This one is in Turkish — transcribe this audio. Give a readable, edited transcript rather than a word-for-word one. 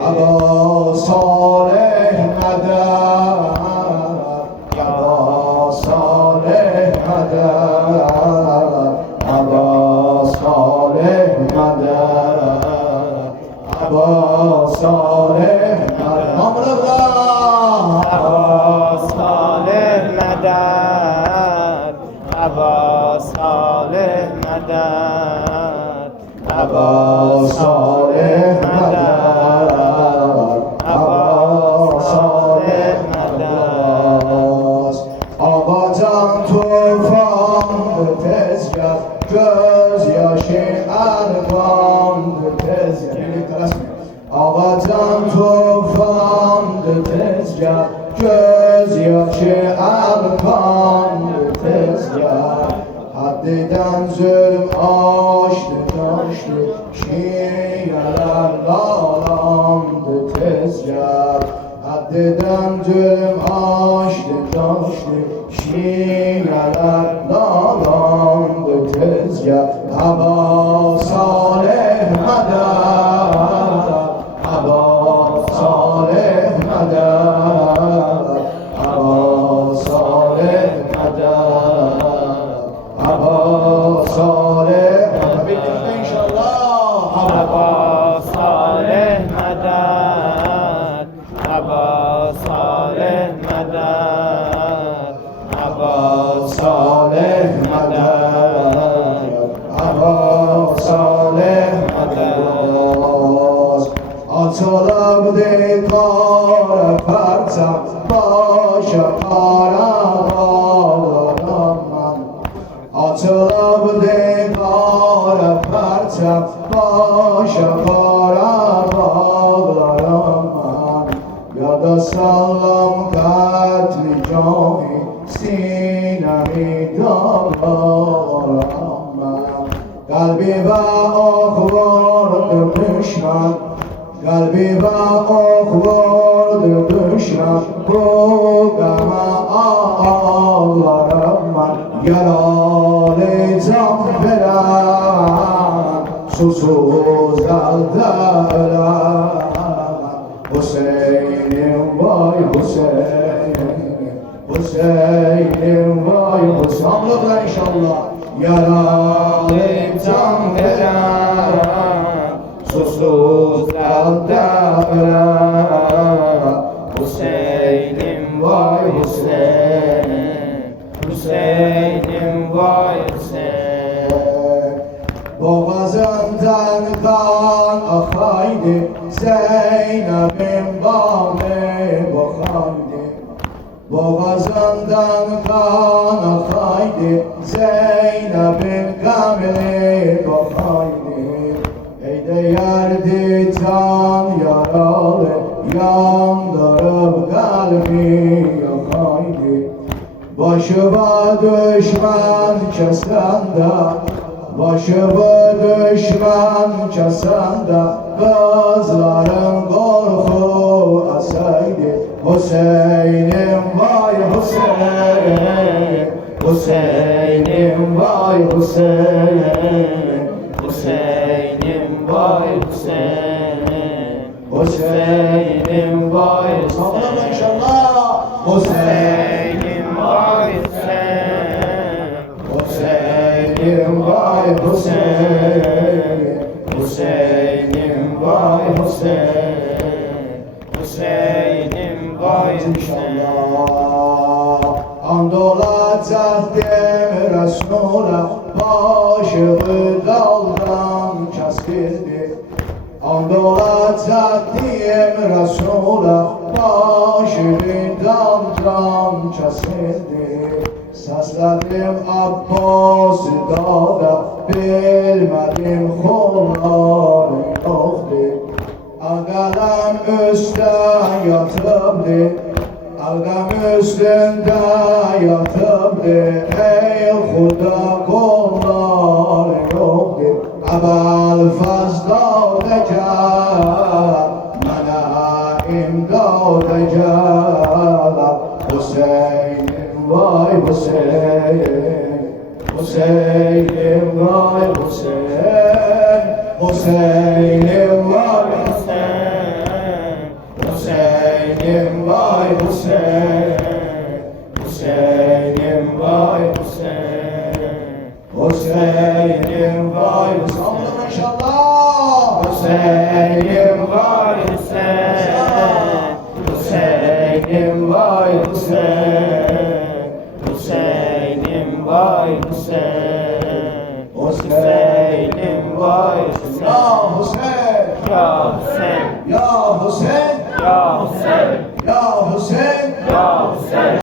ابا صالح مدد ابا صالح مدد ابا صالح مدد ابا صالح مدد امر الله ابا صالح مدد ابا صالح مدد ابا صالح مدد Ağacan tufandı tezgah, gözyaşı erkandı tezgah. Birlikte resmi. Ağacan tufandı tezgah, gözyaşı erkandı tezgah. Haddinden zulüm aştı taştı, şiirler dağlandı tezgah. Haddeden zulüm aştı taştı, şiirler dağlandı tezgah. Aba salih meded, aba salih meded, aba salih meded, aba salih meded. Birlikte inşallah. ابا صالح مدد ابا صالح مدد ابا صالح مدد ابا صالح مدد açılıp dikar perçem başa kara bağlanan açılıp dikar perçem başa kara bağlanan ya da sallam katli cani sinemi dağlar aman kalbi ve ah vardı düşman kalbi ve ah vardı düşman bu gama ağlar aman yaralı can veren susuz elde ölen Hüseyin'im vay Hüseyin'im Hüseyin'im vay Hüseyin Anlıkla inşallah Yaralı can veren susuz elde ölen Hüseyin'im vay Hüseyin Hüseyin'im vay Hüseyin Boğazından kan akaydı Zeynep'in bağlı bakaydı Boğazından kan akaydı Zeynep'in kamili bakaydı Ey de yerdi can yaralı Yandırıp kalbi yakaydı Başıma düşman kesen de Başımı düşman kesende kızların korku eseydi Hüseyin'im vay Hüseyin Hüseyin'im vay Hüseyin Hüseyin'im vay Hüseyin Hüseyin'im vay Hüseyin inşallah Hüseyin'im vay Hüseyin Hüseyin'im vay Hüseyin Hüseyin'im vay Hüseyin Hüseyin'im vay Hüseyin And olacaktim Resul'a Başımı daldan kestirdi And olacaktım Resul'a Başımı daldan kestirdi Sesledim Abbas'ı dağda Bilmedim kolları yoktu Ağalam üstten yatıbdı Ağam üstünde yatıbdı Ey Huda kolları yoktu Abel fazla decal Mena imdad decal Hüseyin'im vay Hüseyin Hüseyin'im vay Hüseyin Hüseyin'im vay Hüseyin Hüseyin'im vay Hüseyin, Hüseyin'im vay Hüseyin, Hüseyin'im vay Hüseyin. Allah'ım inşallah. Hüseyin'im vay Hüseyin, Hüseyin'im vay Hüseyin, Hüseyin'im vay Hüseyin, Hüseyin'im vay Hüseyin. Ya Hüseyin, Ya